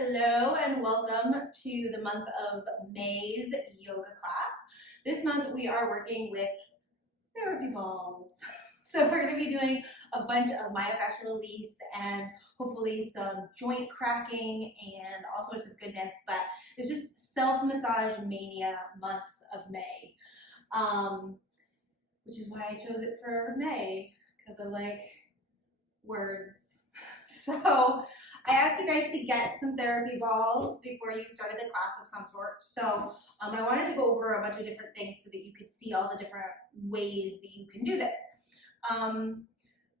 Hello and welcome to the month of May's yoga class. This month we are working with therapy balls. So we're going to be doing a bunch of myofascial release and hopefully some joint cracking and all sorts of goodness, but it's just self-massage mania month of May, which is why I chose it for May, because I like words. So I asked you guys to get some therapy balls before you started the class of some sort. So I wanted to go over a bunch of different things so that you could see all the different ways that you can do this.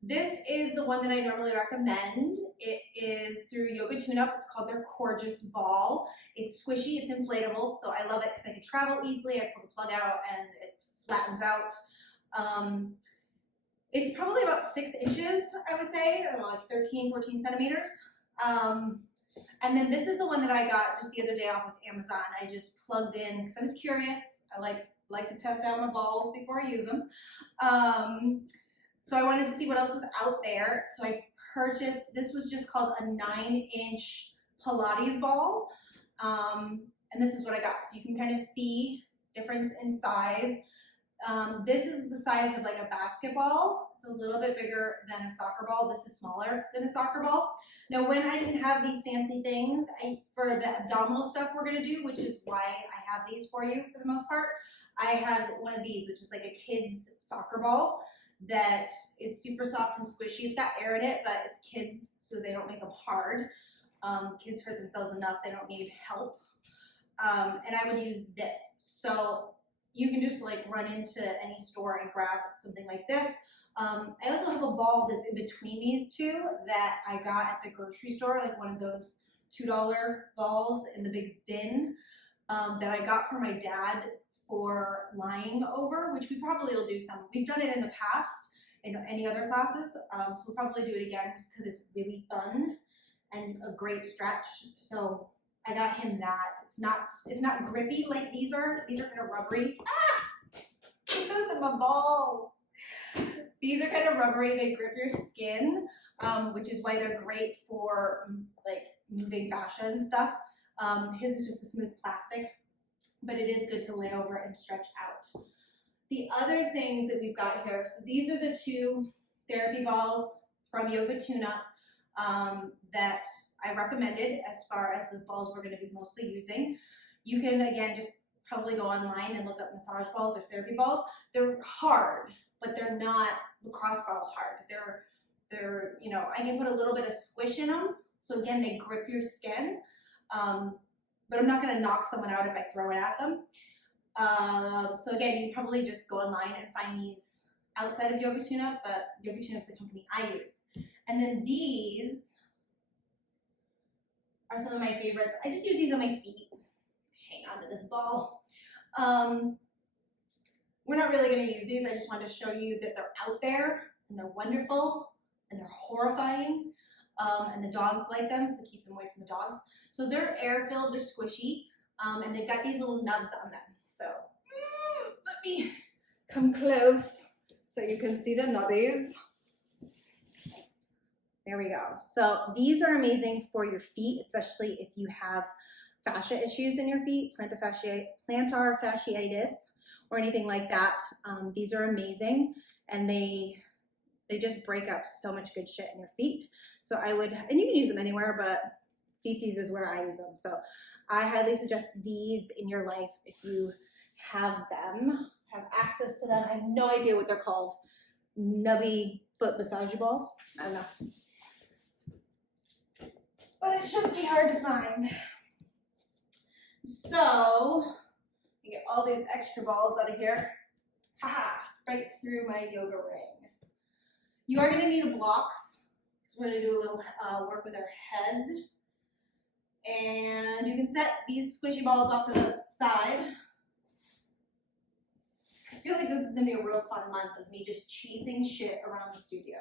This is the one that I normally recommend. It is through Yoga Tune-Up. It's called their Gorgeous Ball. It's squishy, it's inflatable, so I love it because I can travel easily. I pull the plug out and it flattens out. It's probably about 6 inches, I would say, I don't know, like 13, 14 centimeters. And then this is the one that I got just the other day off of Amazon. I just plugged in because I was curious. I like to test out my balls before I use them. So I wanted to see what else was out there. So I purchased, this was just called a 9-inch Pilates ball. And this is what I got. So you can kind of see difference in size. This is the size of like a basketball. It's a little bit bigger than a soccer ball. This is smaller than a soccer ball. Now, when I didn't have these fancy things, for the abdominal stuff we're gonna do, which is why I have these for you for the most part, I had one of these, which is like a kid's soccer ball that is super soft and squishy. It's got air in it, but it's kids, so they don't make them hard. Kids hurt themselves enough, they don't need help. And I would use this. So you can just like run into any store and grab something like this. I also have a ball that's in between these two that I got at the grocery store, like one of those $2 balls in the big bin that I got for my dad for lying over, which we probably will do some. We've done it in the past in any other classes, so we'll probably do it again just because it's really fun and a great stretch. So I got him that. It's not grippy like these are. These are kind of rubbery. Ah! Put those in my balls. These are kind of rubbery. They grip your skin, which is why they're great for like moving fascia and stuff. His is just a smooth plastic, but it is good to lay over and stretch out. The other things that we've got here, so these are the 2 therapy balls from Yoga Tune-Up that I recommended as far as the balls we're going to be mostly using. You can, again, just probably go online and look up massage balls or therapy balls. They're hard, but they're not lacrosse ball hard. They're you know, I can put a little bit of squish in them. So again, they grip your skin. But I'm not going to knock someone out if I throw it at them. So again, you can probably just go online and find these outside of Yoga Tune-Up, but Yoga Tune-Up is the company I use. And then these are some of my favorites. I just use these on my feet. Hang on to this ball. We're not really going to use these. I just wanted to show you that they're out there and they're wonderful and they're horrifying. And the dogs like them, so keep them away from the dogs. So they're air-filled, they're squishy, and they've got these little nubs on them. So let me come close so you can see the nubbies. There we go. So these are amazing for your feet, especially if you have fascia issues in your feet, plantar fasciitis, or anything like that. These are amazing, and they just break up so much good shit in your feet. So I would, and you can use them anywhere, but feetsies is where I use them. So I highly suggest these in your life if you have them, have access to them. I have no idea what they're called. Nubby foot massage balls. I don't know. But it shouldn't be hard to find. So, you get all these extra balls out of here. Haha, right through my yoga ring. You are going to need blocks. So we're going to do a little work with our head. And you can set these squishy balls off to the side. I feel like this is going to be a real fun month of me just chasing shit around the studio.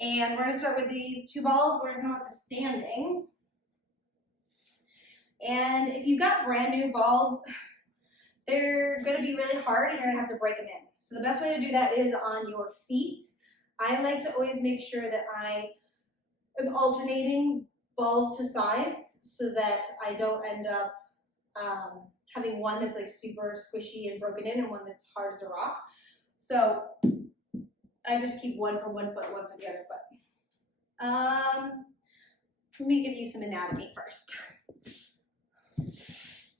And we're going to start with these 2 balls. We're going to come up to standing. And if you've got brand new balls, they're going to be really hard and you're going to have to break them in. So the best way to do that is on your feet. I like to always make sure that I am alternating balls to sides so that I don't end up having one that's like super squishy and broken in and one that's hard as a rock. So I just keep one for one foot, one for the other foot. Let me give you some anatomy first.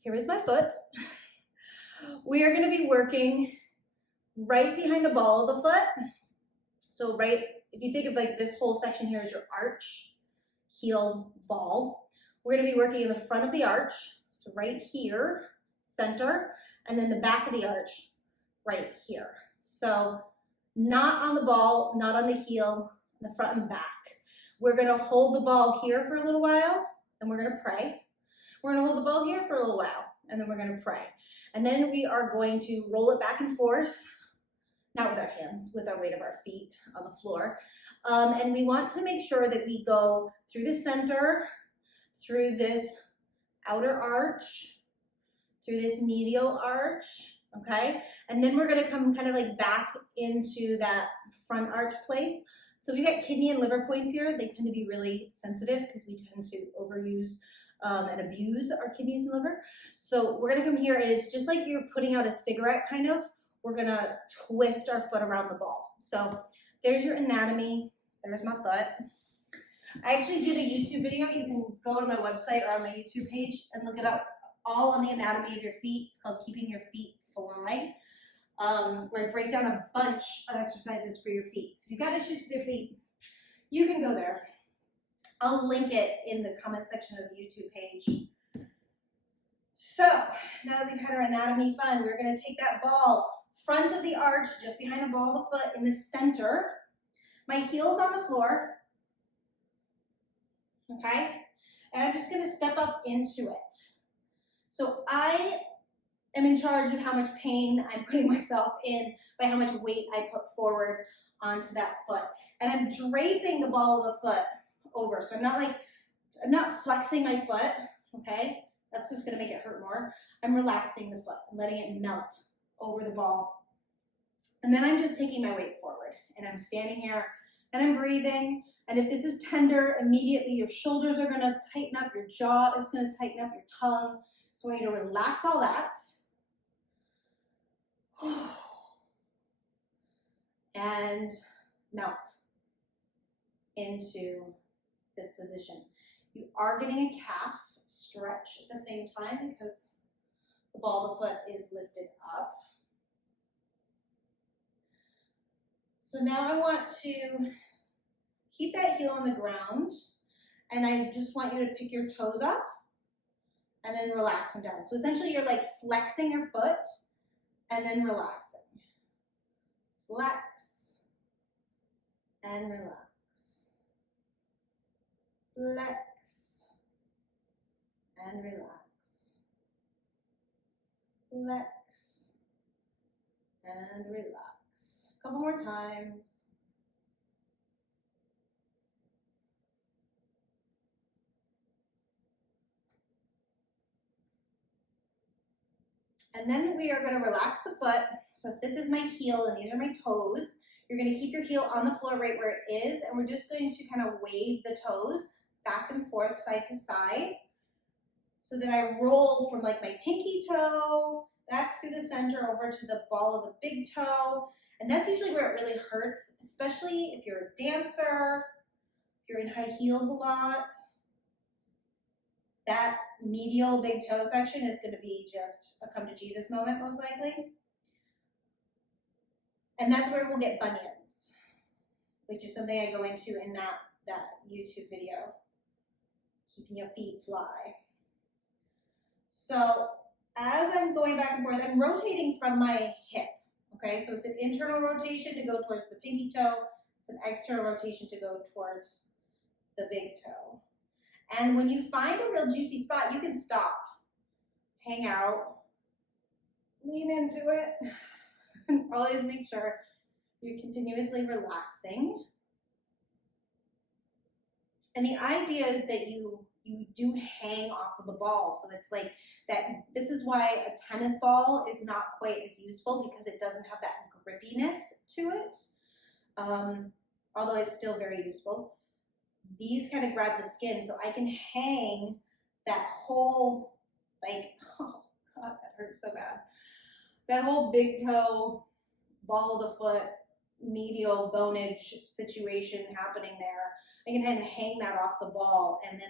Here is my foot. We are going to be working right behind the ball of the foot. So right, if you think of like this whole section here is your arch, heel, ball. We're going to be working in the front of the arch, so right here, center, and then the back of the arch, right here. So not on the ball, not on the heel, the front and back. We're going to hold the ball here for a little while, and we're going to pray. We're going to hold the ball here for a little while, and then we're going to pray. And then we are going to roll it back and forth, not with our hands, with our weight of our feet on the floor. And we want to make sure that we go through the center, through this outer arch, through this medial arch, okay? And then we're gonna come kind of like back into that front arch place. So we've got kidney and liver points here. They tend to be really sensitive because we tend to overuse and abuse our kidneys and liver. So we're gonna come here and it's just like you're putting out a cigarette kind of. We're gonna twist our foot around the ball. So there's your anatomy. There's my foot. I actually did a YouTube video. You can go to my website or on my YouTube page and look it up all on the anatomy of your feet. It's called Keeping Your Feet Fly, where I break down a bunch of exercises for your feet. So if you've got issues with your feet, you can go there. I'll link it in the comment section of the YouTube page. So now that we've had our anatomy fun, we're going to take that ball front of the arch, just behind the ball of the foot in the center. My heel's on the floor. Okay? And I'm just going to step up into it. So I am in charge of how much pain I'm putting myself in by how much weight I put forward onto that foot. And I'm draping the ball of the foot over. So I'm not flexing my foot, okay? That's just gonna make it hurt more. I'm relaxing the foot and letting it melt over the ball. And then I'm just taking my weight forward and I'm standing here and I'm breathing. And if this is tender, immediately your shoulders are gonna tighten up, your jaw is gonna tighten up, your tongue. So I want you to relax all that. And melt into this position. You are getting a calf stretch at the same time because the ball of the foot is lifted up. So now I want to keep that heel on the ground and I just want you to pick your toes up and then relax them down. So essentially you're like flexing your foot and then relaxing. Flex and relax. Flex and relax. Flex and relax. A couple more times. And then we are going to relax the foot. So if this is my heel and these are my toes, you're going to keep your heel on the floor right where it is. And we're just going to kind of wave the toes back and forth, side to side. So that I roll from like my pinky toe back through the center over to the ball of the big toe. And that's usually where it really hurts, especially if you're a dancer, if you're in high heels a lot. That medial big toe section is going to be just a come to Jesus moment, most likely. And that's where we'll get bunions, which is something I go into in that YouTube video, Keeping Your Feet Fly. So as I'm going back and forth, I'm rotating from my hip, okay? So it's an internal rotation to go towards the pinky toe. It's an external rotation to go towards the big toe. And when you find a real juicy spot, you can stop, hang out, lean into it, and always make sure you're continuously relaxing. And the idea is that you do hang off of the ball. So it's like that, this is why a tennis ball is not quite as useful because it doesn't have that grippiness to it, although it's still very useful. these kind of grab the skin, so I can hang that whole, like, oh God, that hurts so bad. That whole big toe, ball of the foot, medial bonage situation happening there. I can kind of hang that off the ball, and then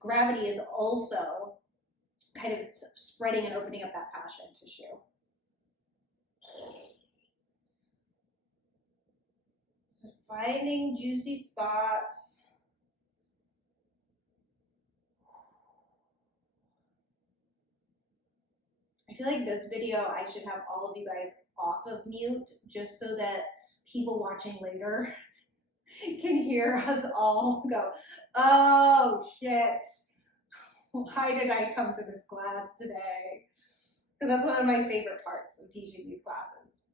gravity is also kind of spreading and opening up that fascia and tissue. So finding juicy spots. I feel like this video, I should have all of you guys off of mute just so that people watching later can hear us all go, oh shit, why did I come to this class today? Because that's one of my favorite parts of teaching these classes.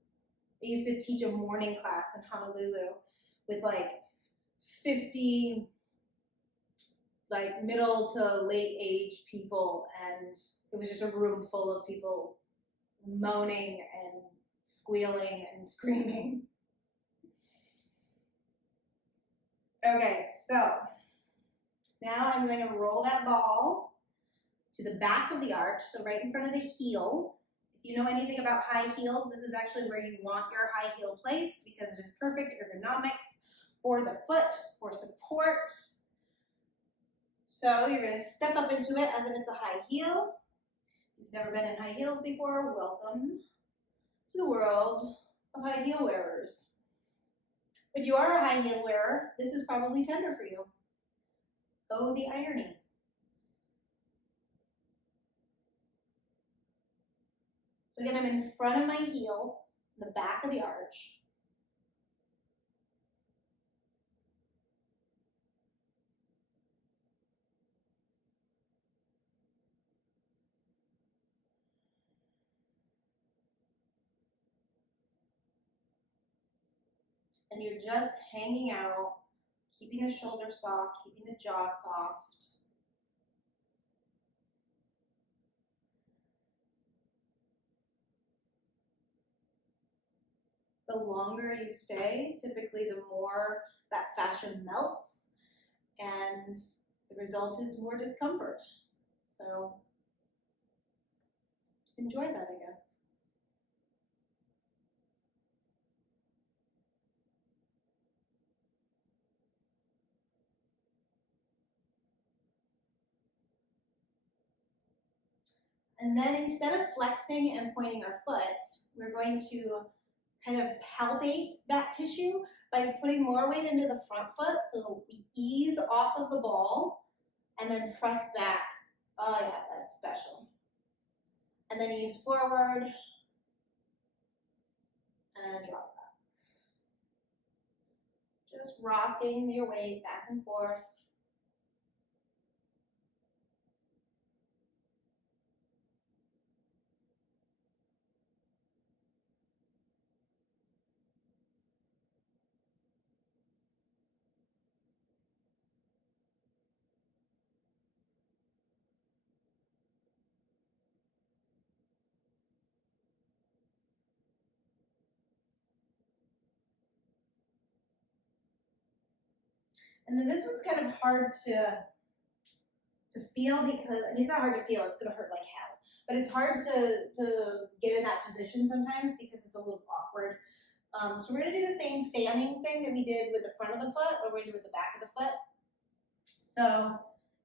I used to teach a morning class in Honolulu with like 50 like middle to late age people, and it was just a room full of people moaning and squealing and screaming. Okay, so now I'm going to roll that ball to the back of the arch, so right in front of the heel. If you know anything about high heels, this is actually where you want your high heel placed because it is perfect ergonomics for the foot, for support. So you're going to step up into it as if it's a high heel. If you've never been in high heels before, welcome to the world of high heel wearers. If you are a high heel wearer, this is probably tender for you. Oh, the irony. So again, I'm in front of my heel, the back of the arch. And you're just hanging out, keeping the shoulder soft, keeping the jaw soft. The longer you stay, typically the more that fascia melts, and the result is more discomfort. So enjoy that, I guess. And then instead of flexing and pointing our foot, we're going to kind of palpate that tissue by putting more weight into the front foot. So we ease off of the ball and then press back. Oh yeah, that's special. And then ease forward and drop back. Just rocking your weight back and forth. And then this one's kind of hard to feel because, I mean, it's not hard to feel, it's gonna hurt like hell. But it's hard to get in that position sometimes because it's a little awkward. So we're gonna do the same fanning thing that we did with the front of the foot, but we're gonna do with the back of the foot. So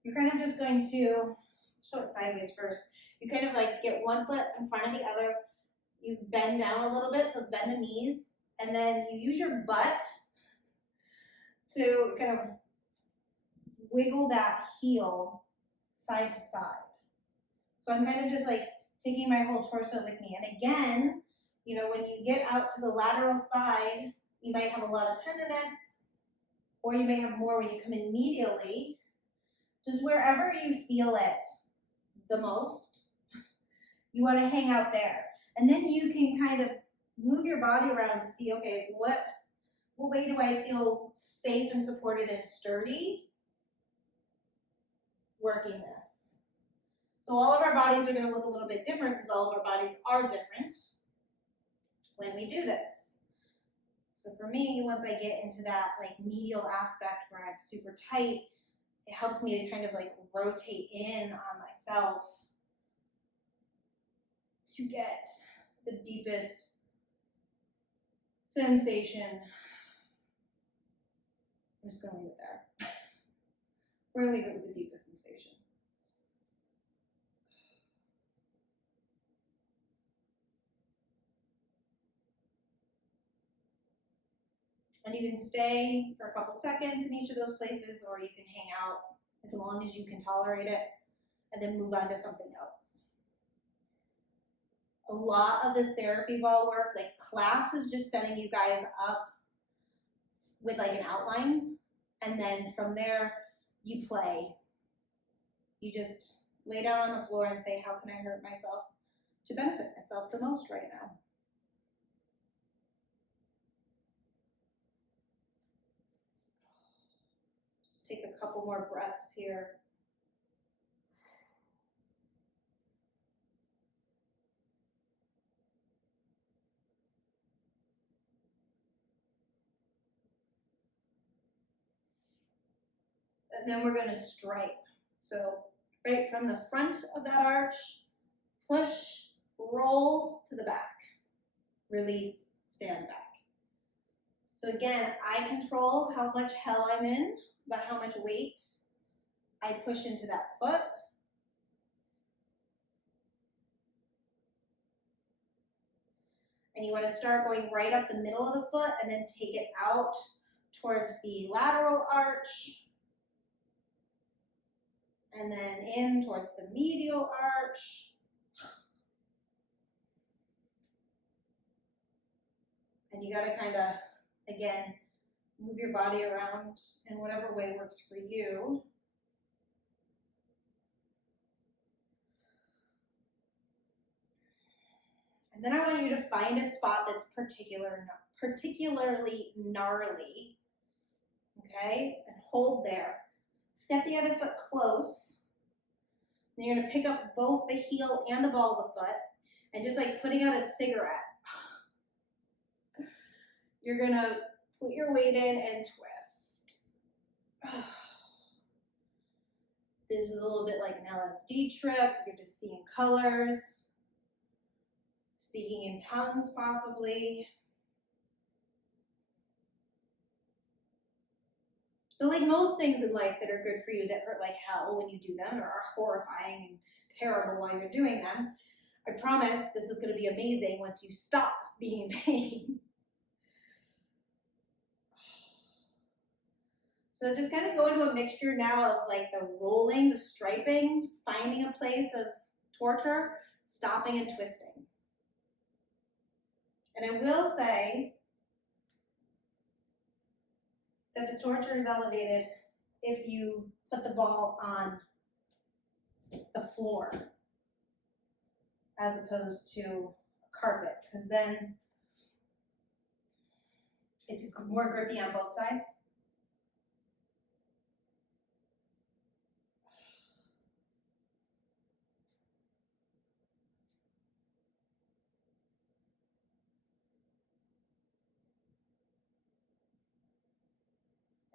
you're kind of just going to show it sideways first. You kind of like get one foot in front of the other. You bend down a little bit, so bend the knees, and then you use your butt to kind of wiggle that heel side to side. So I'm kind of just like taking my whole torso with me. And again, you know, when you get out to the lateral side, you might have a lot of tenderness, or you may have more when you come in medially. Just wherever you feel it the most, you want to hang out there. And then you can kind of move your body around to see, okay, what way do I feel safe and supported and sturdy working this? So all of our bodies are going to look a little bit different because all of our bodies are different when we do this. So for me, once I get into that like medial aspect where I'm super tight, it helps me to kind of like rotate in on myself to get the deepest sensation. I'm just gonna leave it there. We're gonna leave it with the deepest sensation. And you can stay for a couple seconds in each of those places, or you can hang out as long as you can tolerate it, and then move on to something else. A lot of this therapy ball work, like class, is just setting you guys up with like an outline, and then from there you play. You just lay down on the floor and say, how can I hurt myself to benefit myself the most right now? Just take a couple more breaths here. And then we're going to stripe. So right from the front of that arch, push, roll to the back, release, stand back. So again, I control how much hell I'm in, but how much weight I push into that foot. And you want to start going right up the middle of the foot and then take it out towards the lateral arch. And then in towards the medial arch. And you got to kind of, again, move your body around in whatever way works for you. And then I want you to find a spot that's particularly gnarly, okay? And hold there. Step the other foot close. Then you're gonna pick up both the heel and the ball of the foot, and just like putting out a cigarette, you're gonna put your weight in and twist. This is a little bit like an LSD trip. You're just seeing colors, speaking in tongues possibly. But like most things in life that are good for you that hurt like hell when you do them, or are horrifying and terrible while you're doing them, I promise this is going to be amazing once you stop being in pain. So just kind of go into a mixture now of like the rolling, the striping, finding a place of torture, stopping and twisting. And I will say that the torture is elevated if you put the ball on the floor as opposed to a carpet, because then it's more grippy on both sides.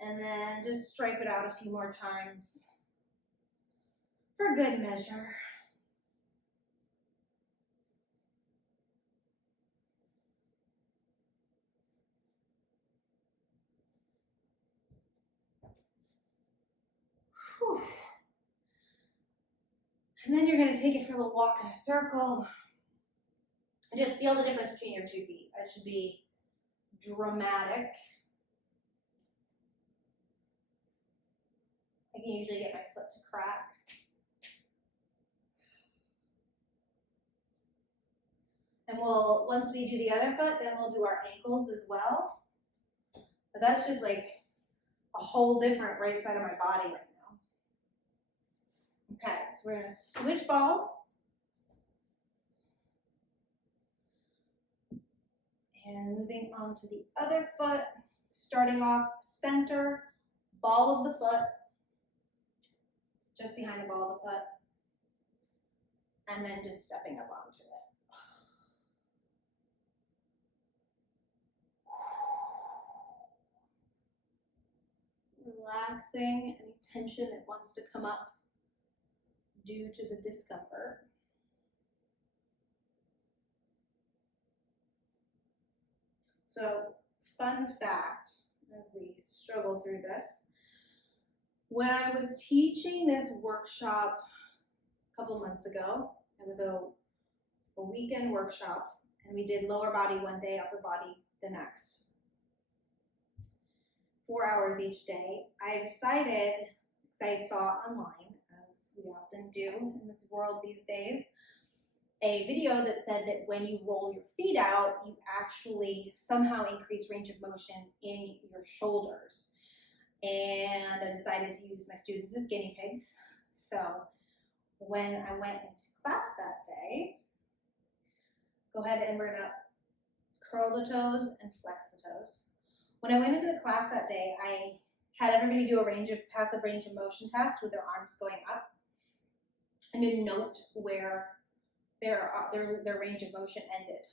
And then just stripe it out a few more times for good measure. Whew. And then you're going to take it for a little walk in a circle. And just feel the difference between your 2 feet. That should be dramatic. I can usually get my foot to crack. And once we do the other foot, then we'll do our ankles as well. But that's just like a whole different right side of my body right now. Okay, so we're gonna switch balls. And moving on to the other foot, starting off center, ball of the foot, just behind the ball of the foot, and then just stepping up onto it. relaxing any tension that wants to come up due to the discomfort. So, fun fact, as we struggle through this, when I was teaching this workshop a couple months ago, it was a weekend workshop, and we did lower body one day, upper body the next. 4 hours each day. I decided, because I saw online, as we often do in this world these days, a video that said that when you roll your feet out, you actually somehow increase range of motion in your shoulders. And I decided to use my students as guinea pigs. So when I went into class that day, go ahead and we're gonna curl the toes and flex the toes. When I went into the class that day, I had everybody do a passive range of motion test with their arms going up and to note where their range of motion ended.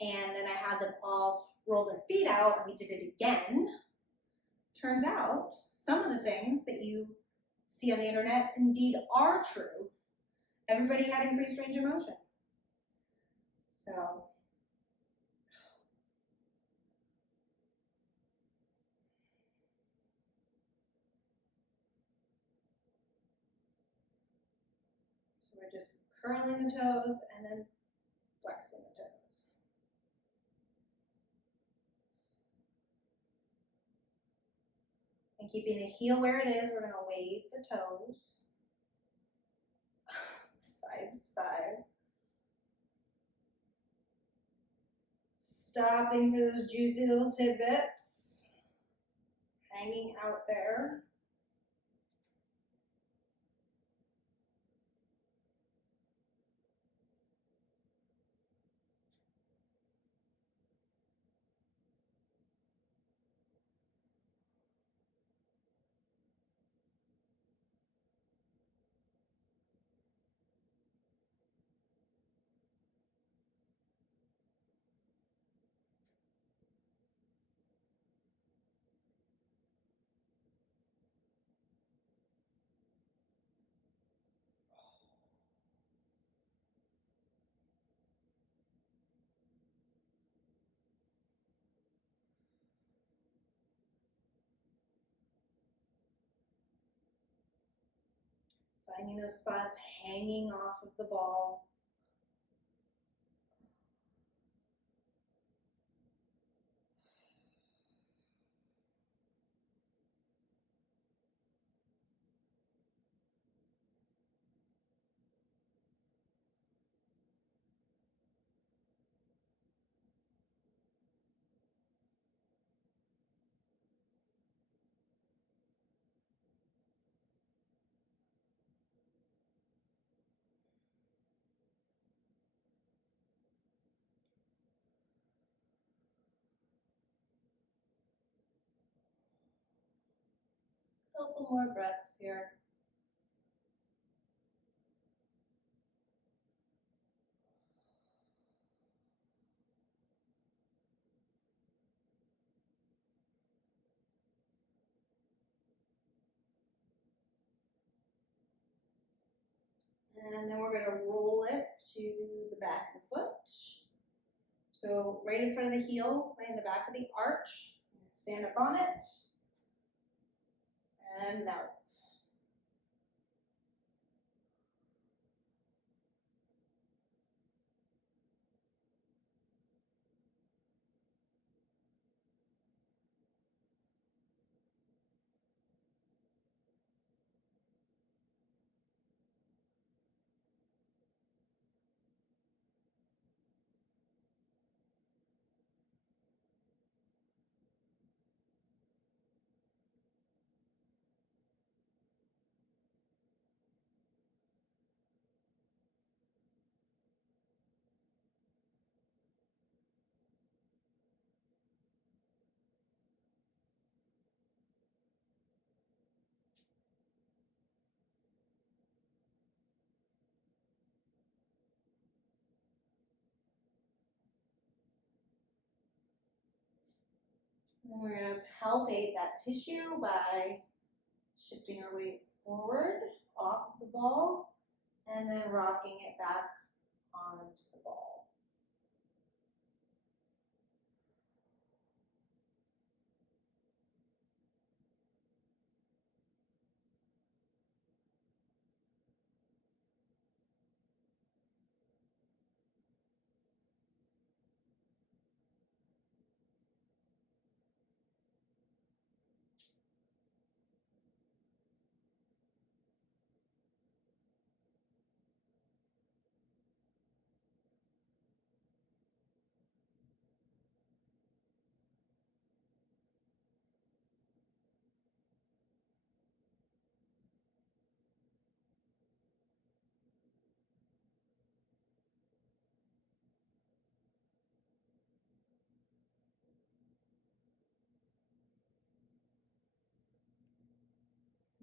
And then I had them all roll their feet out, and we did it again. Turns out some of the things that you see on the internet indeed are true. Everybody had increased range of motion. So we're just curling the toes and then flexing the toes. And keeping the heel where it is, we're going to wave the toes side to side. Stopping for those juicy little tidbits hanging out there. Finding those spots hanging off of the ball. A couple more breaths here. And then we're going to roll it to the back of the foot. So right in front of the heel, right in the back of the arch. Stand up on it and melt. And we're going to palpate that tissue by Shifting our weight forward, off of the ball, and then rocking it back onto the ball.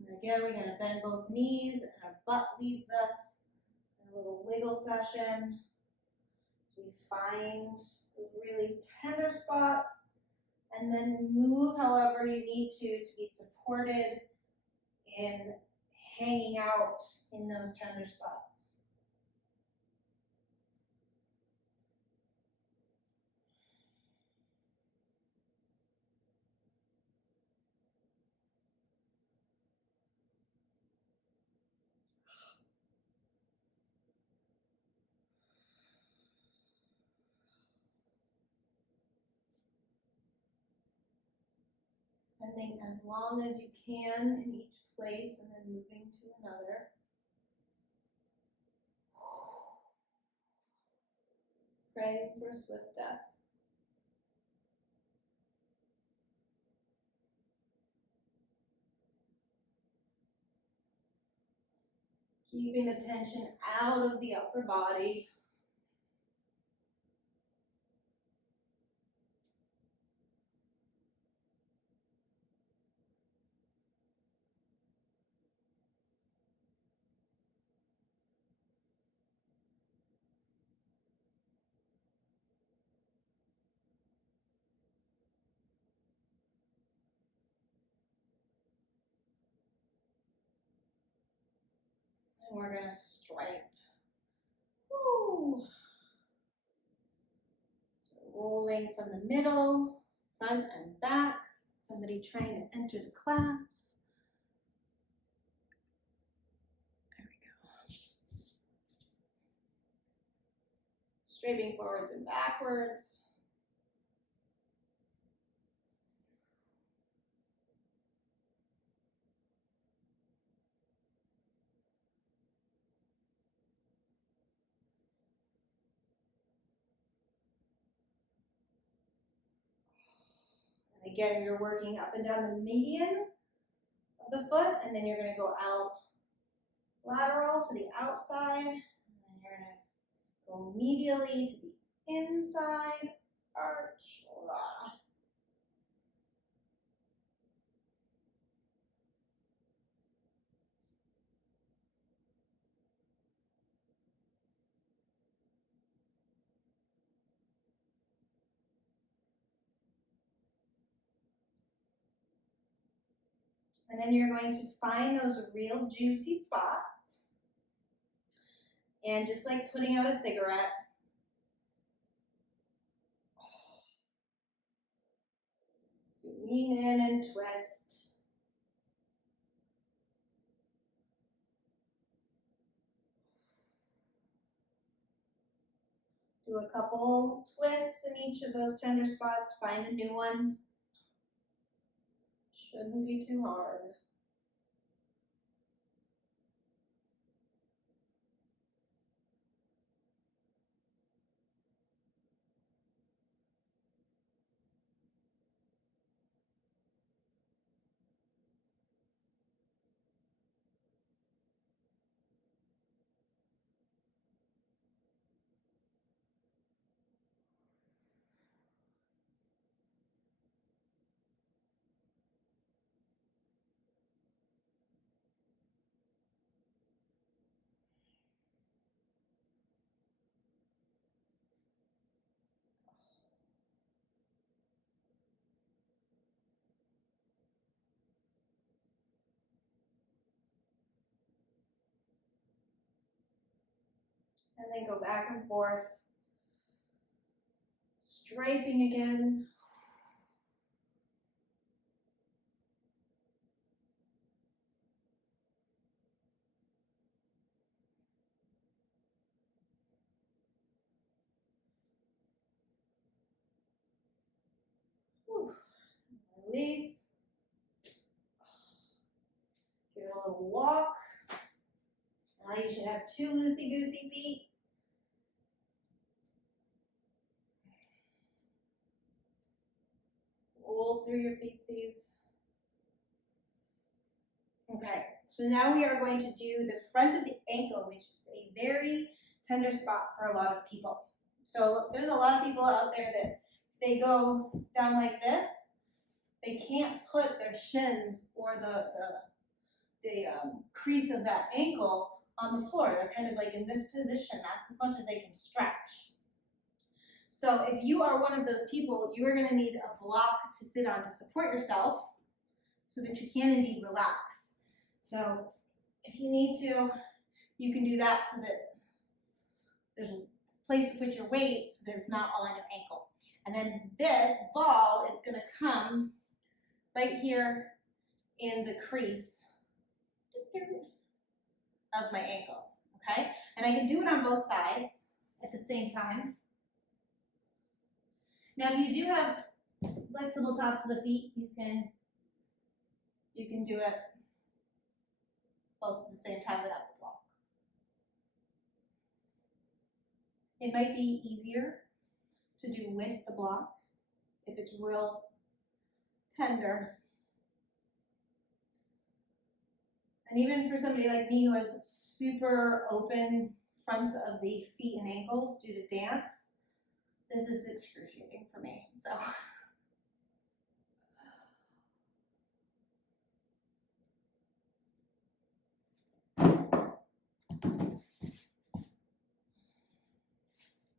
And again, we're going to bend both knees, and our butt leads us in a little wiggle session. So we find those really tender spots, and then move however you need to be supported in hanging out in those tender spots. Spending as long as you can in each place and then moving to another. Praying for a swift death. Keeping the tension out of the upper body. And we're going to stripe. Woo. So rolling from the middle, front and back. Somebody trying to enter the class. There we go. Straighting forwards and backwards. And again, you're working up and down the median of the foot, and then you're going to go out lateral to the outside, and then you're going to go medially to the inside, arch, blah. And then you're going to find those real juicy spots. And just like putting out a cigarette, lean in and twist. Do a couple twists in each of those tender spots, find a new one. Shouldn't be too hard. And then go back and forth. Striping again. Whew. Release. Give it a little walk. Now you should have 2 loosey-goosey feet. Roll through your feetsies. Okay, so now we are going to do the front of the ankle, which is a very tender spot for a lot of people. So there's a lot of people out there that they go down like this. They can't put their shins or the crease of that ankle on the floor. They're kind of like in this position. That's as much as they can stretch. So if you are one of those people, you are going to need a block to sit on to support yourself so that you can indeed relax. So if you need to, you can do that so that there's a place to put your weight so that it's not all on your ankle. And then this ball is going to come right here in the crease of my ankle, okay? And I can do it on both sides at the same time. Now, if you do have flexible tops of the feet, you can do it both at the same time without the block. It might be easier to do with the block if it's real tender. And even for somebody like me who has super open fronts of the feet and ankles due to dance, this is excruciating for me, so.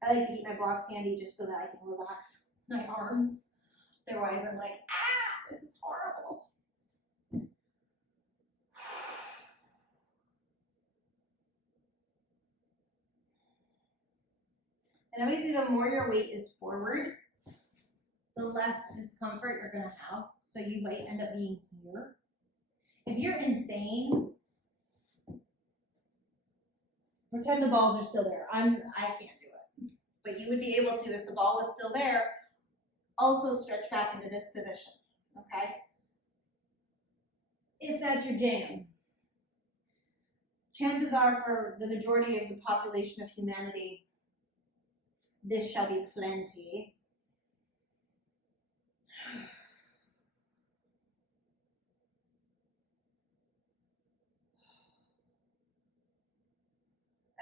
I like to keep my blocks handy just so that I can relax my arms. Otherwise I'm like, ah, this is horrible. And obviously the more your weight is forward, the less discomfort you're gonna have. So you might end up being here. If you're insane, pretend the balls are still there. I can't do it. But you would be able to, if the ball was still there, also stretch back into this position, okay? If that's your jam. Chances are for the majority of the population of humanity, this shall be plenty.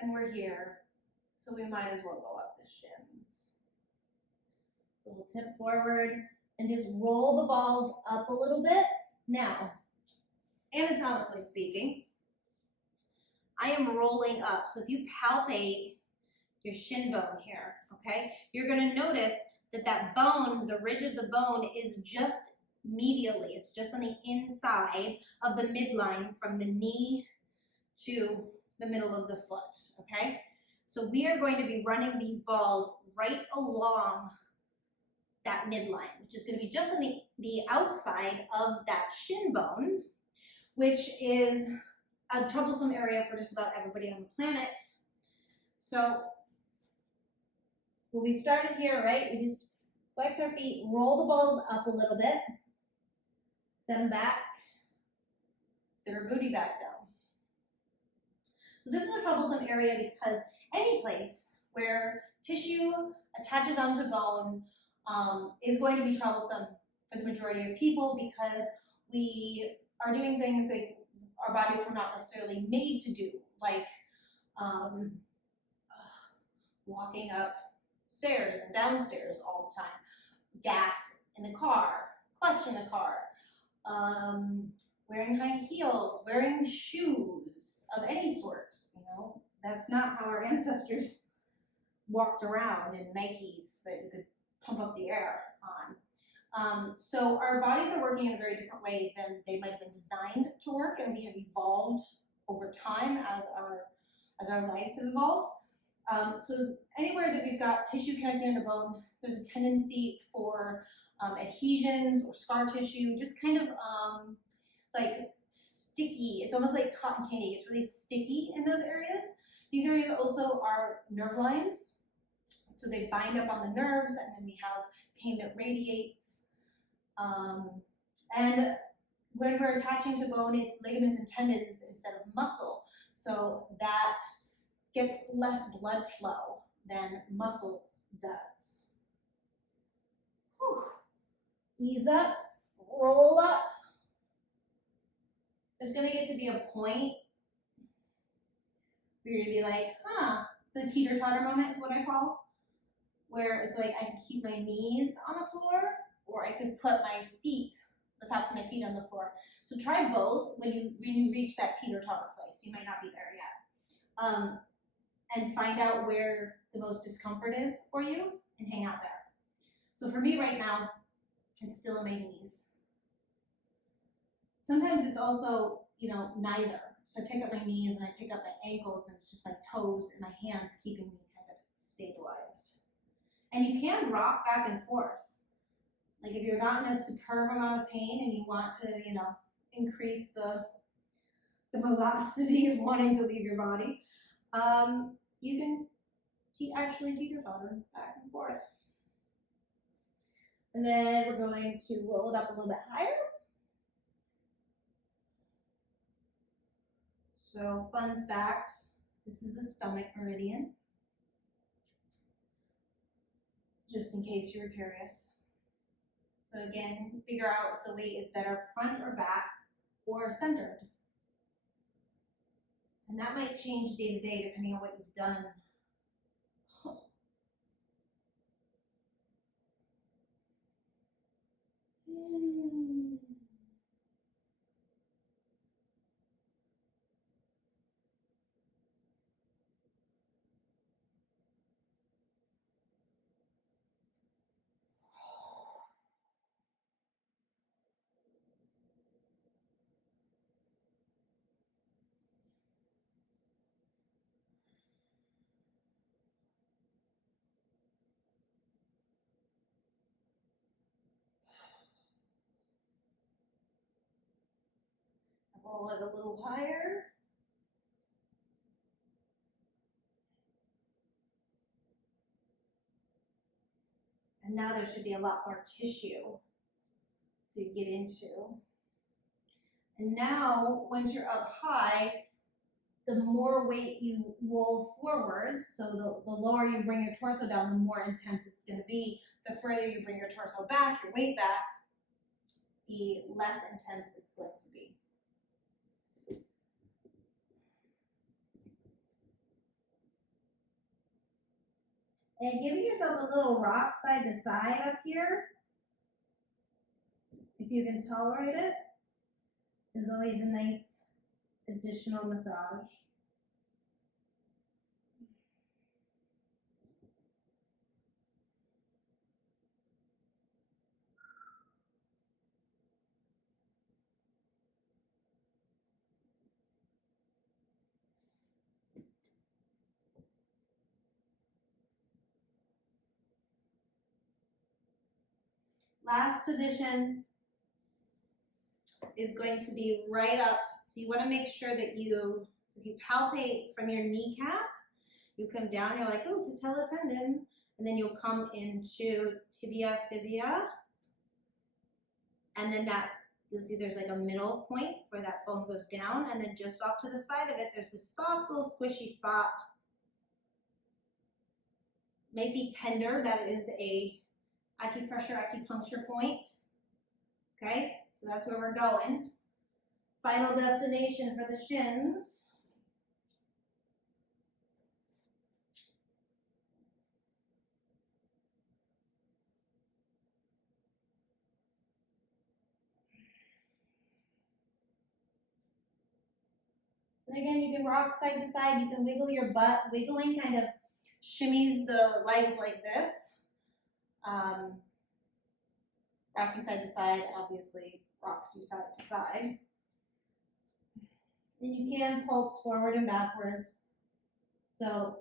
And we're here, so we might as well go up the shins. So we'll tip forward and just roll the balls up a little bit. Now, anatomically speaking, I am rolling up. So if you palpate your shin bone here, okay, you're gonna notice that that bone, the ridge of the bone, is just medially. It's just on the inside of the midline from the knee to the middle of the foot, okay? So we are going to be running these balls right along that midline, which is going to be just on the outside of that shin bone, which is a troublesome area for just about everybody on the planet. So when we started here, right, we just flex our feet, roll the balls up a little bit, set them back, sit our booty back down. So this is a troublesome area because any place where tissue attaches onto bone is going to be troublesome for the majority of people because we are doing things that our bodies were not necessarily made to do, like walking up stairs and downstairs all the time, gas in the car, clutch in the car, wearing high heels, wearing shoes of any sort, you know, that's not how our ancestors walked around in Nikes that you could pump up the air on. So our bodies are working in a very different way than they might have been designed to work, and we have evolved over time as our lives have evolved. So anywhere that we've got tissue connecting under bone, there's a tendency for adhesions or scar tissue, just kind of like sticky. It's almost like cotton candy. It's really sticky in those areas. These areas also are nerve lines. So they bind up on the nerves, and then we have pain that radiates. And when we're attaching to bone, it's ligaments and tendons instead of muscle. So that gets less blood flow than muscle does. Whew. Ease up, roll up. There's gonna get to be a point where you're gonna be like, it's the teeter-totter moment is what I call, where it's like I can keep my knees on the floor, or I could put my feet, the tops of my feet on the floor. So try both when you reach that teeter-totter place. You might not be there yet. And find out where the most discomfort is for you and hang out there. So for me right now, it's still in my knees. Sometimes it's also, neither. So I pick up my knees and I pick up my ankles, and it's just my toes and my hands keeping me kind of stabilized. And you can rock back and forth. Like if you're not in a superb amount of pain and you want to, increase the velocity of wanting to leave your body, you can actually teeter-totter back and forth. And then we're going to roll it up a little bit higher. So fun fact, this is the stomach meridian, just in case you were curious. So again, figure out if the weight is better front or back or centered. And that might change day to day depending on what you've done. Roll it a little higher. And now there should be a lot more tissue to get into. And now, once you're up high, the more weight you roll forward, so the lower you bring your torso down, the more intense it's going to be. The further you bring your torso back, your weight back, the less intense it's going to be. And giving yourself a little rock side to side up here, if you can tolerate it, is always a nice additional massage. Last position is going to be right up. So you want to make sure that so if you palpate from your kneecap, you come down, you're like, oh, patella tendon, and then you'll come into tibia, fibia, and then you'll see there's like a middle point where that bone goes down, and then just off to the side of it, there's this soft little squishy spot. Might be tender, that is a acupuncture point. Okay, so that's where we're going. Final destination for the shins. And again, you can rock side to side, you can wiggle your butt. Wiggling kind of shimmies the legs like this. Rocking side to side obviously rocks you side to side. And you can pulse forward and backwards. So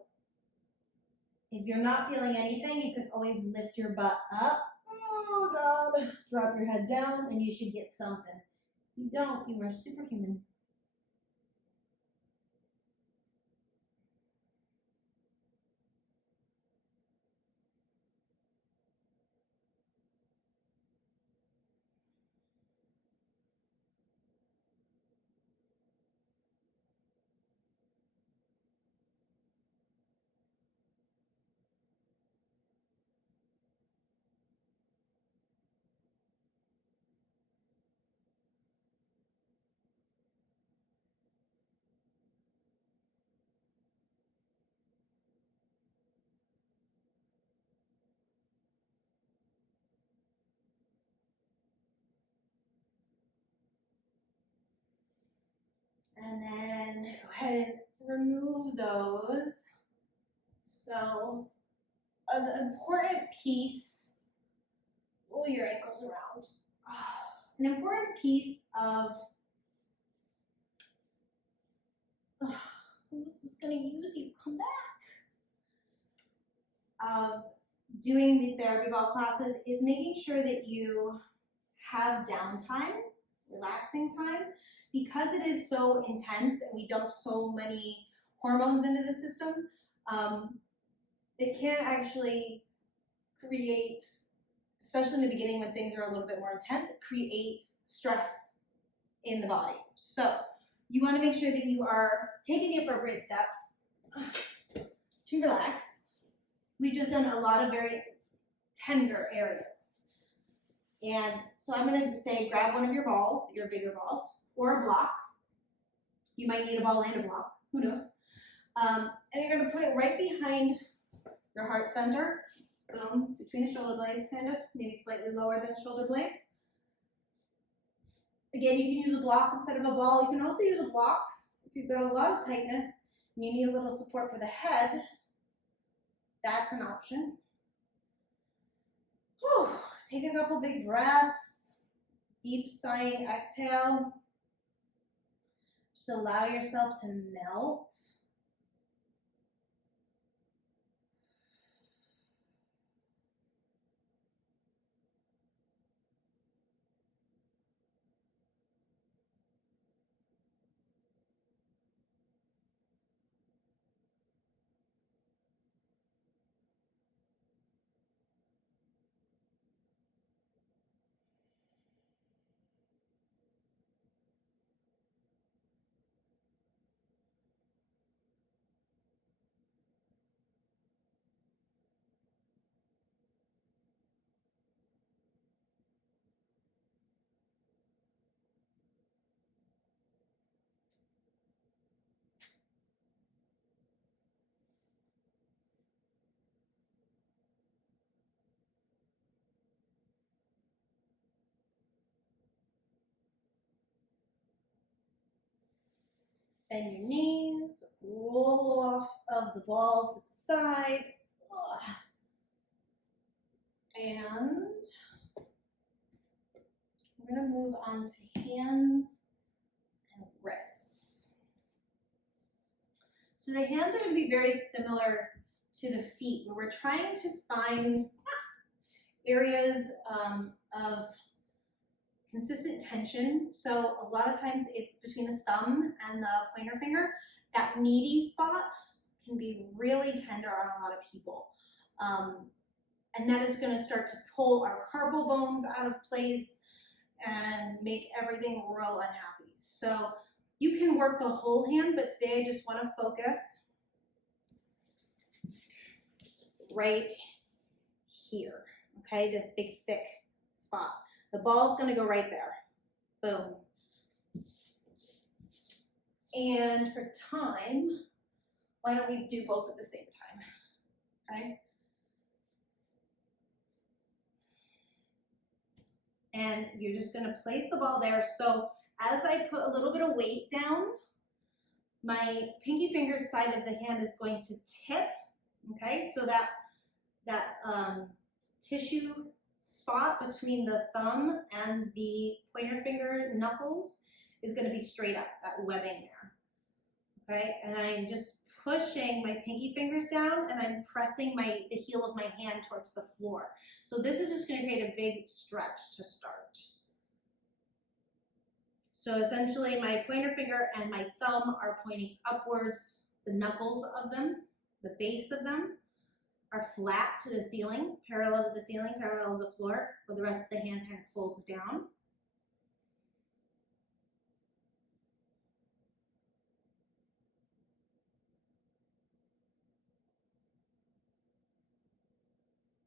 If you're not feeling anything, you can always lift your butt up. Oh God, drop your head down and you should get something. If you don't, you are superhuman. And then go ahead and remove those. So an important piece, roll your ankles around. An important piece of, who's this gonna use you? Come back. Of doing the therapy ball classes is making sure that you have downtime, relaxing time, because it is so intense and we dump so many hormones into the system. It can actually create, especially in the beginning when things are a little bit more intense, it creates stress in the body. So you want to make sure that you are taking the appropriate steps to relax. We've just done a lot of very tender areas. And so I'm going to say grab one of your balls, your bigger balls, or a block. You might need a ball and a block, who knows. And you're going to put it right behind your heart center, boom, between the shoulder blades, kind of, maybe slightly lower than the shoulder blades. Again, you can use a block instead of a ball. You can also use a block if you've got a lot of tightness and you need a little support for the head. That's an option. Whew. Take a couple big breaths, deep sighing exhale. Just allow yourself to melt. Bend your knees, roll off of the ball to the side. And we're going to move on to hands and wrists. So the hands are going to be very similar to the feet, where we're trying to find areas of consistent tension. So a lot of times it's between the thumb and the pointer finger. That meaty spot can be really tender on a lot of people. And that is going to start to pull our carpal bones out of place and make everything real unhappy. So you can work the whole hand, but today I just want to focus right here, okay? This big thick spot. The ball's going to go right there. Boom. And for time, why don't we do both at the same time, okay? And you're just going to place the ball there. So as I put a little bit of weight down, my pinky finger side of the hand is going to tip, okay? So that tissue spot between the thumb and the pointer finger knuckles is going to be straight up, that webbing there, okay? And I'm just pushing my pinky fingers down and I'm pressing the heel of my hand towards the floor. So this is just going to create a big stretch to start. So essentially my pointer finger and my thumb are pointing upwards. The knuckles of them, the base of them, are flat to the ceiling, parallel to the ceiling, parallel to the floor, while the rest of the hand kind of folds down.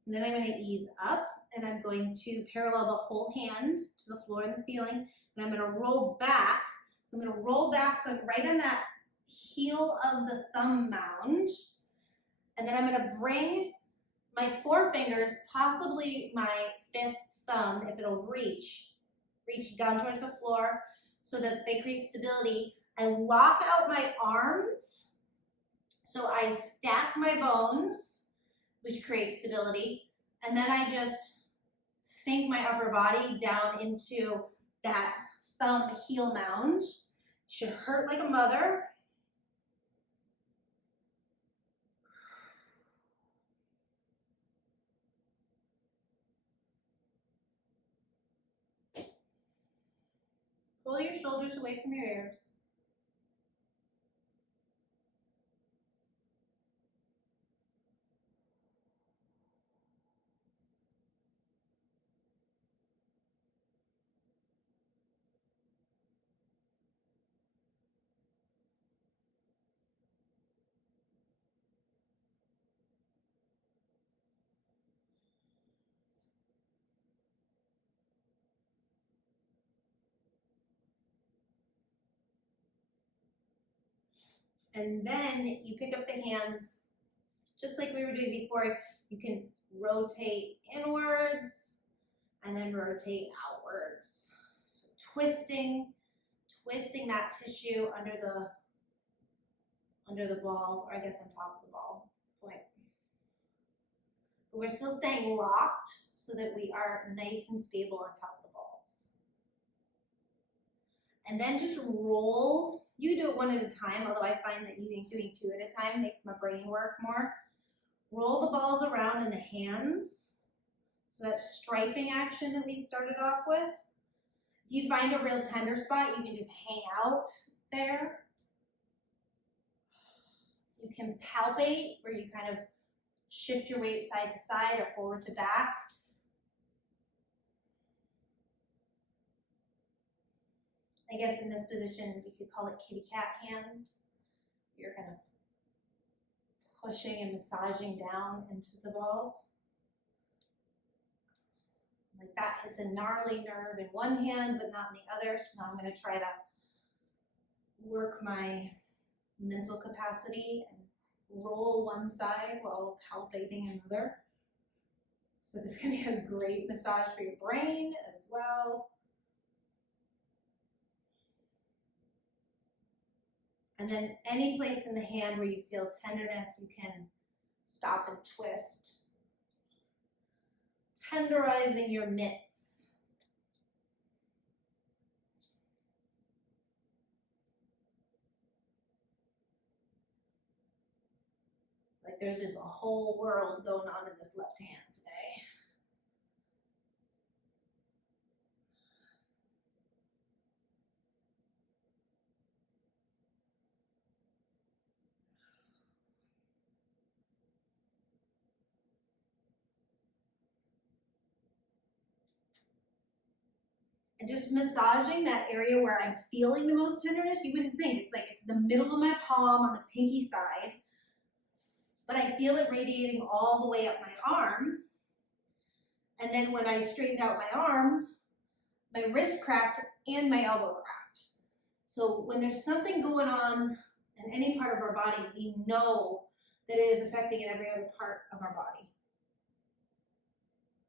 And then I'm going to ease up and I'm going to parallel the whole hand to the floor and the ceiling. And I'm going to roll back. So I'm going to roll back so I'm right on that heel of the thumb mound. And then I'm going to bring my forefingers, possibly my fifth thumb, if it'll reach down towards the floor so that they create stability. I lock out my arms. So I stack my bones, which creates stability. And then I just sink my upper body down into that thumb heel mound. Should hurt like a mother. Pull your shoulders away from your ears. And then you pick up the hands, just like we were doing before. You can rotate inwards and then rotate outwards. So twisting that tissue under the ball, or I guess on top of the ball at this point. But we're still staying locked so that we are nice and stable on top of the balls. And then just roll. You do it one at a time, although I find that doing two at a time makes my brain work more. Roll the balls around in the hands. So that striping action that we started off with. If you find a real tender spot, you can just hang out there. You can palpate, where you kind of shift your weight side to side or forward to back. I guess in this position, we could call it kitty cat hands. You're kind of pushing and massaging down into the balls. Like that hits a gnarly nerve in one hand, but not in the other. So now I'm going to try to work my mental capacity and roll one side while palpating another. So this can be a great massage for your brain as well. And then any place in the hand where you feel tenderness, you can stop and twist. Tenderizing your mitts. Like there's just a whole world going on in this left hand today. And just massaging that area where I'm feeling the most tenderness. You wouldn't think, it's like it's the middle of my palm on the pinky side, but I feel it radiating all the way up my arm. And then when I straightened out my arm, my wrist cracked and my elbow cracked. So when there's something going on in any part of our body, we know that it is affecting in every other part of our body.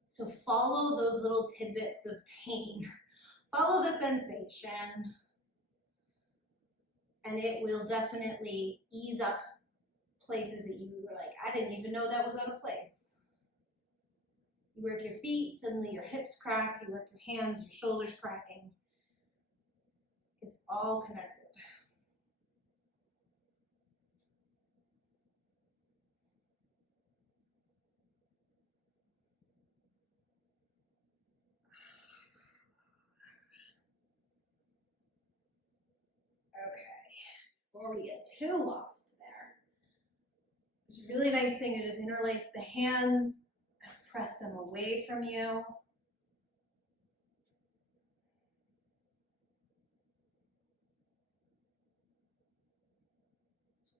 So follow those little tidbits of pain. Follow the sensation, and it will definitely ease up places that you were like, I didn't even know that was out of place. You work your feet, suddenly your hips crack, you work your hands, your shoulders cracking. It's all connected. before we get too lost there. It's a really nice thing to just interlace the hands and press them away from you.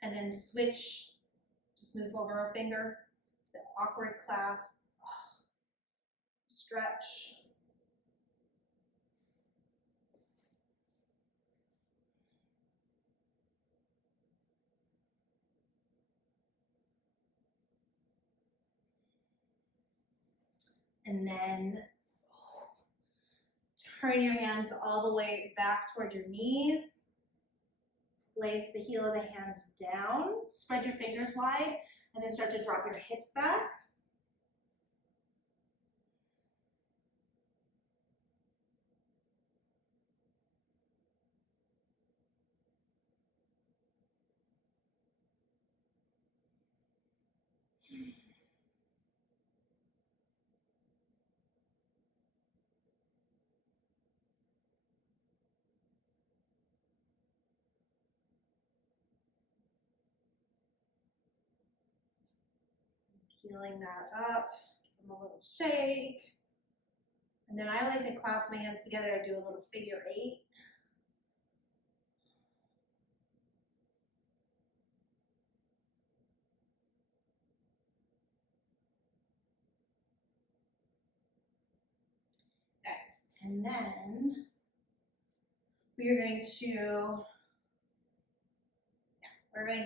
And then switch, just move over a finger, the awkward clasp, stretch. And then turn your hands all the way back towards your knees. Place the heel of the hands down, spread your fingers wide, and then start to drop your hips back. Peeling that up, give them a little shake. And then I like to clasp my hands together and do a little figure 8. Okay, and then we are going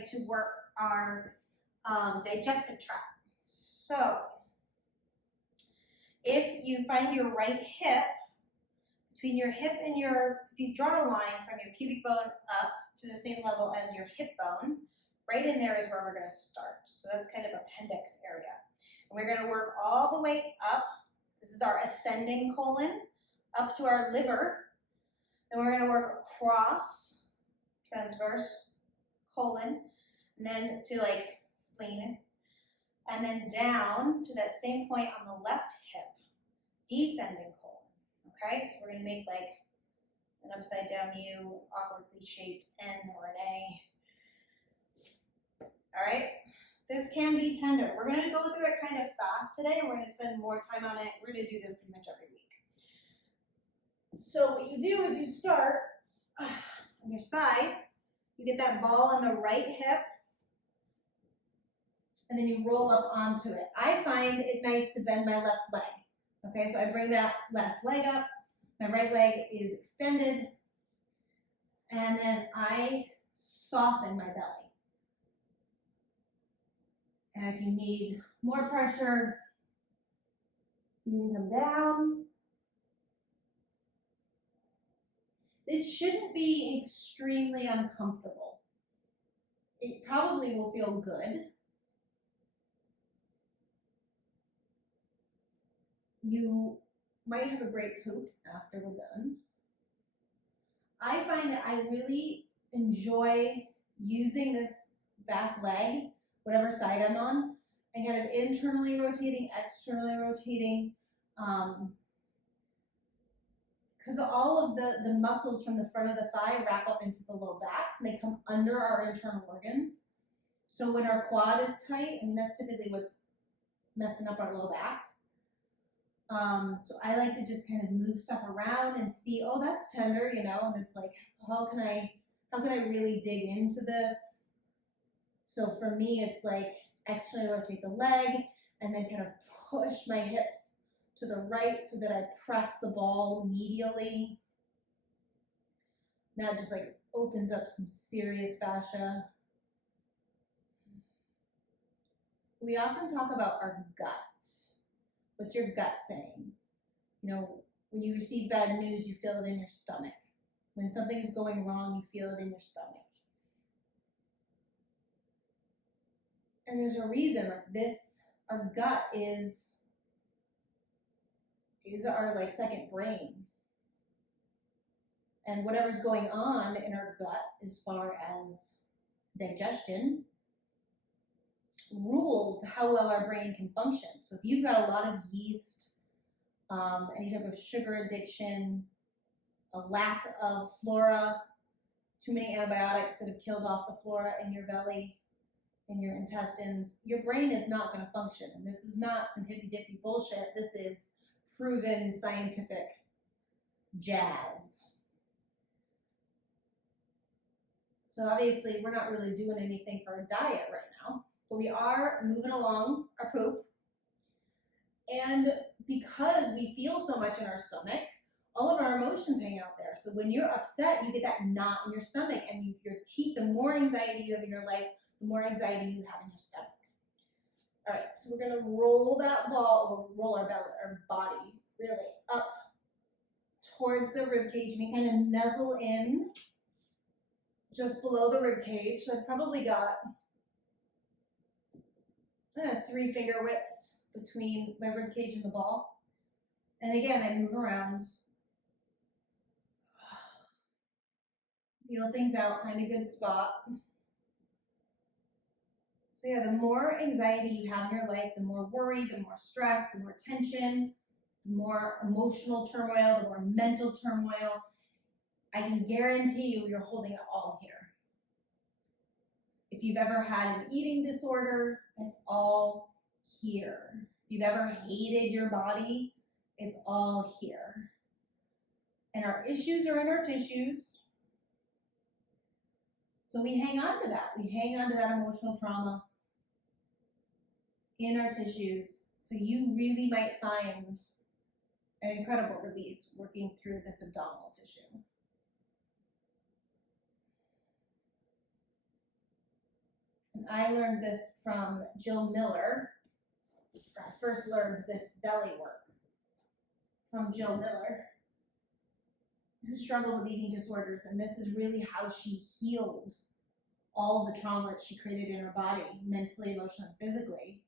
to, work our digestive tract. So, if you find your right hip, between your hip and if you draw a line from your pubic bone up to the same level as your hip bone, right in there is where we're gonna start. So that's kind of appendix area. And we're gonna work all the way up. This is our ascending colon, up to our liver. Then we're gonna work across, transverse colon, and then to like spleen, and then down to that same point on the left hip, descending colon, okay? So we're gonna make like an upside down U, awkwardly shaped N or an A. All right, this can be tender. We're gonna go through it kind of fast today. We're gonna spend more time on it. We're gonna do this pretty much every week. So what you do is you start on your side, you get that ball on the right hip, and then you roll up onto it. I find it nice to bend my left leg. Okay, so I bring that left leg up, my right leg is extended, and then I soften my belly. And if you need more pressure, you can come down. This shouldn't be extremely uncomfortable. It probably will feel good. You might have a great poop after we're done. I find that I really enjoy using this back leg, whatever side I'm on, and kind of internally rotating, externally rotating, because all of the muscles from the front of the thigh wrap up into the low back, and they come under our internal organs. So when our quad is tight, and that's typically what's messing up our low back. So I like to just kind of move stuff around and see, oh, that's tender, you know, and it's like, how can I really dig into this? So for me, it's like externally rotate the leg and then kind of push my hips to the right so that I press the ball medially. That just like opens up some serious fascia. We often talk about our gut. What's your gut saying? You know, when you receive bad news, you feel it in your stomach. When something's going wrong, you feel it in your stomach. And there's a reason, like this, our gut is our like second brain. And whatever's going on in our gut as far as digestion rules how well our brain can function. So if you've got a lot of yeast, any type of sugar addiction, a lack of flora too many antibiotics that have killed off the flora in your belly, in your intestines, your brain is not going to function. And this is not some hippy-dippy bullshit. This is proven scientific jazz. So obviously we're not really doing anything for a diet right now, but we are moving along our poop. And because we feel so much in our stomach, all of our emotions hang out there. So when you're upset, you get that knot in your stomach, and your teeth, the more anxiety you have in your life, the more anxiety you have in your stomach. All right, so we're gonna roll that ball, or roll our belly, our body really up towards the rib cage. We kind of nuzzle in just below the rib cage. So I've probably got 3 finger widths between my rib cage and the ball. And again, I move around. Feel things out, find a good spot. So yeah, the more anxiety you have in your life, the more worry, the more stress, the more tension, the more emotional turmoil, the more mental turmoil, I can guarantee you you're holding it all here. If you've ever had an eating disorder, it's all here. If you've ever hated your body, it's all here. And our issues are in our tissues. So we hang on to that. We hang on to that emotional trauma in our tissues. So you really might find an incredible release working through this abdominal tissue. And I learned this from Jill Miller. I first learned this belly work from Jill Miller, who struggled with eating disorders, and this is really how she healed all the trauma that she created in her body, mentally, emotionally, and physically.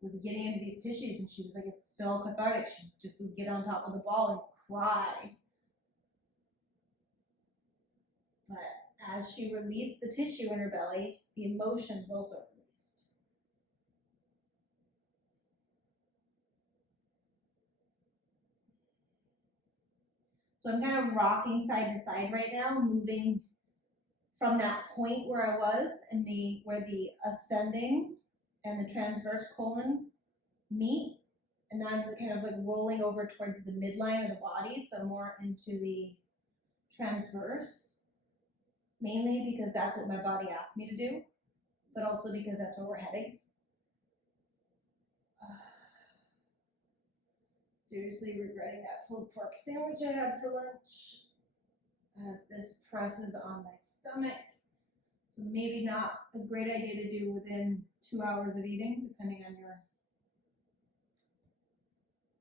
Was getting into these tissues, and she was like, it's so cathartic. She just would get on top of the ball and cry. But as she released the tissue in her belly, the emotions also released. So I'm kind of rocking side to side right now, moving from that point where I was and where the ascending and the transverse colon meet. And now I'm kind of like rolling over towards the midline of the body, so more into the transverse, mainly because that's what my body asked me to do, but also because that's where we're heading. Seriously regretting that pulled pork sandwich I had for lunch, as this presses on my stomach. So maybe not a great idea to do within 2 hours of eating, depending on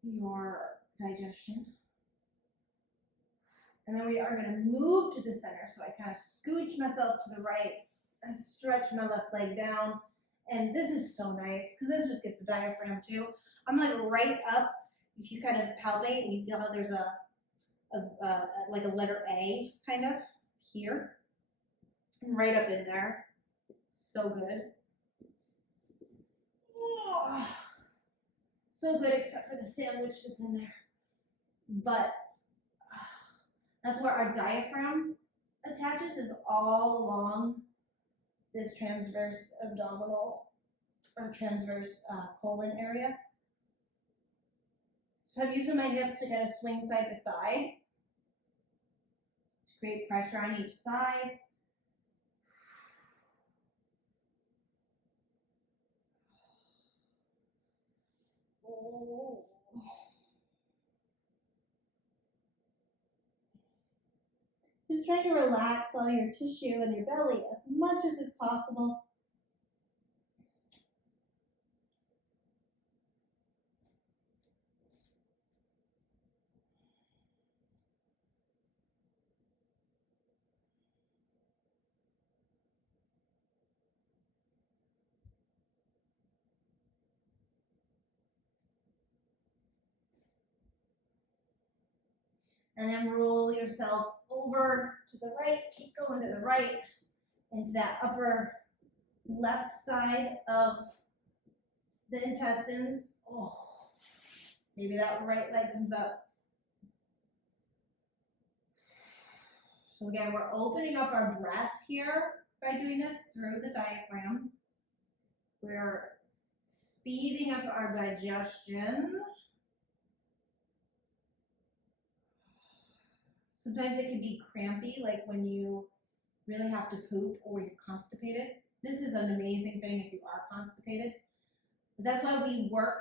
your digestion. And then we are going to move to the center. So I kind of scooch myself to the right and stretch my left leg down. And this is so nice because this just gets the diaphragm too. I'm like right up. If you kind of palpate and you feel how there's like a letter A kind of here, right up in there. So good. Oh, so good, except for the sandwich that's in there. But that's where our diaphragm attaches, is all along this transverse abdominal or transverse colon area. So I'm using my hips to kind of swing side to side to create pressure on each side. Oh. Just trying to relax all your tissue and your belly as much as is possible. And then roll yourself over to the right, keep going to the right, into that upper left side of the intestines. Oh, maybe that right leg comes up. So again, we're opening up our breath here by doing this through the diaphragm. We're speeding up our digestion. Sometimes it can be crampy, like when you really have to poop or you're constipated. This is an amazing thing if you are constipated. But that's why we work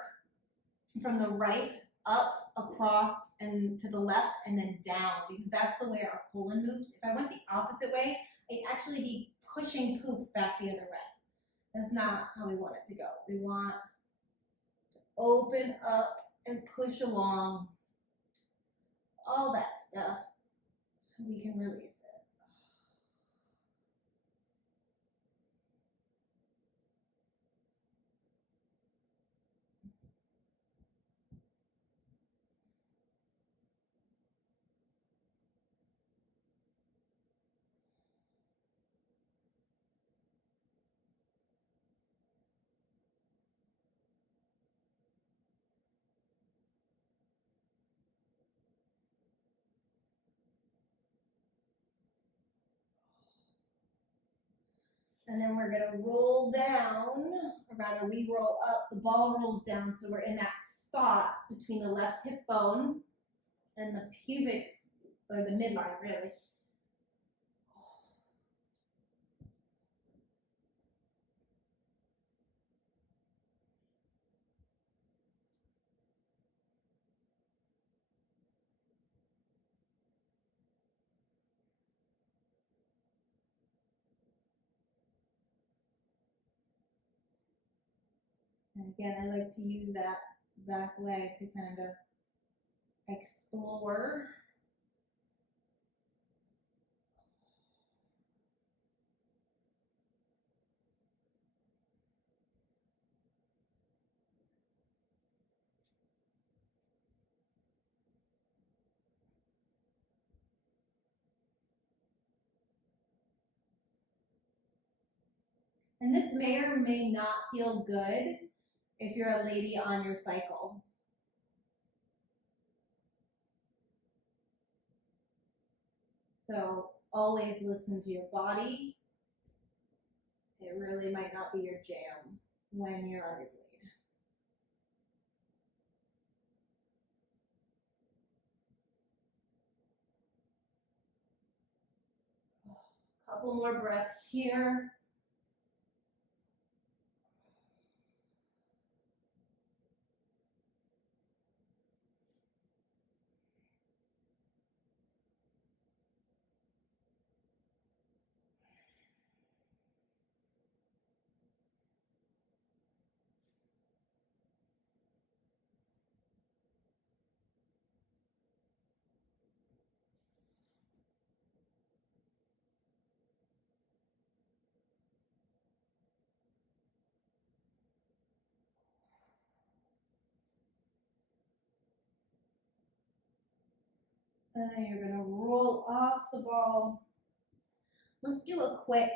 from the right up, across, and to the left, and then down, because that's the way our colon moves. If I went the opposite way, I'd actually be pushing poop back the other way. That's not how we want it to go. We want to open up and push along, all that stuff, so we can release it. And then we're gonna roll down, or rather we roll up, the ball rolls down, so we're in that spot between the left hip bone and the pubic, or the midline really. And again, I like to use that back leg to kind of explore. And this may or may not feel good if you're a lady on your cycle. So always listen to your body. It really might not be your jam when you're on your bleed. Couple more breaths here. And then you're gonna roll off the ball. Let's do a quick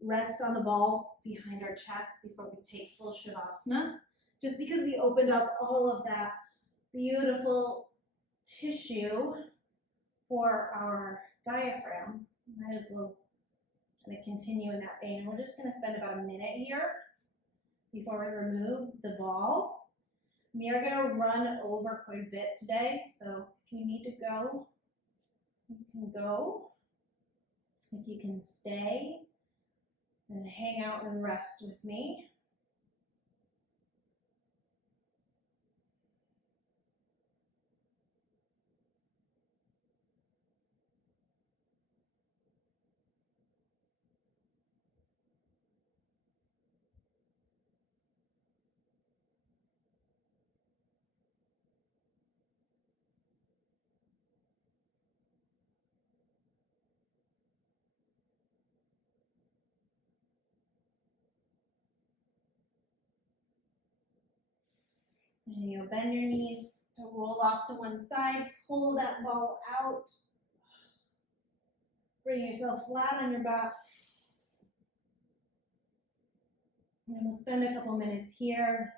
rest on the ball behind our chest before we take full Shavasana. Just because we opened up all of that beautiful tissue for our diaphragm, might as well kind of continue in that vein. We're just gonna spend about a minute here before we remove the ball. We are gonna run over quite a bit today, so if you need to go, you can go. If you can stay and hang out and rest with me. And you'll bend your knees to roll off to one side, pull that ball out. Bring yourself flat on your back. And we'll spend a couple minutes here.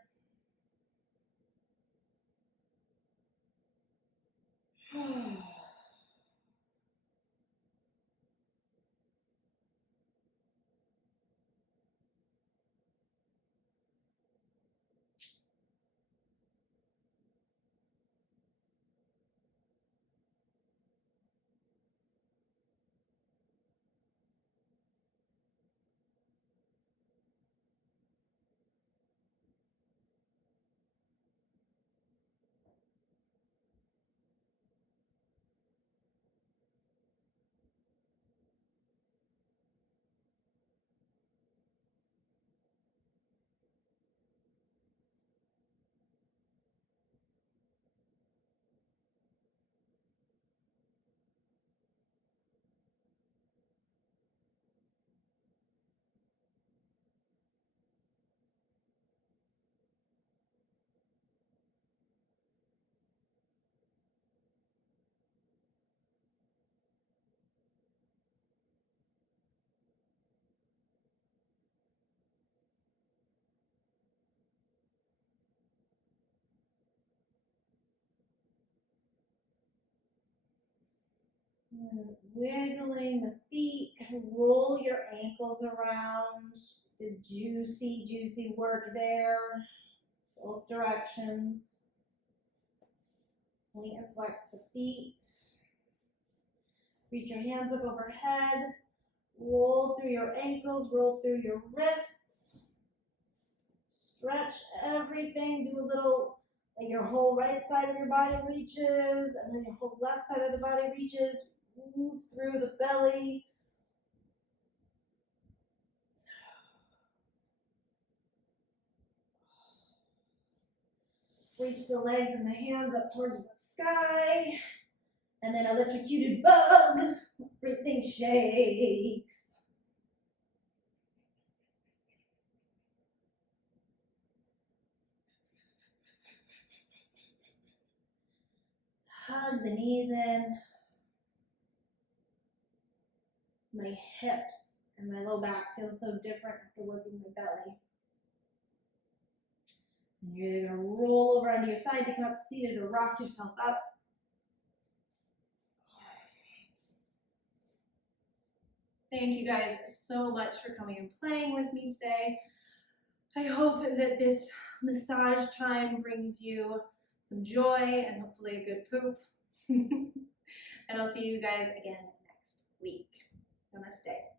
And wiggling the feet, roll your ankles around. The juicy, juicy work there. Both directions. Point and flex the feet. Reach your hands up overhead. Roll through your ankles, roll through your wrists. Stretch everything. Do a little, like your whole right side of your body reaches, and then your whole left side of the body reaches. Move through the belly. Reach the legs and the hands up towards the sky. And then electrocuted bug. Everything shakes. Hug the knees in. My hips and my low back feel so different after working my belly. And you're either going to roll over onto your side to come up seated or rock yourself up. Thank you guys so much for coming and playing with me today. I hope that this massage time brings you some joy and hopefully a good poop. And I'll see you guys again next week. Namaste.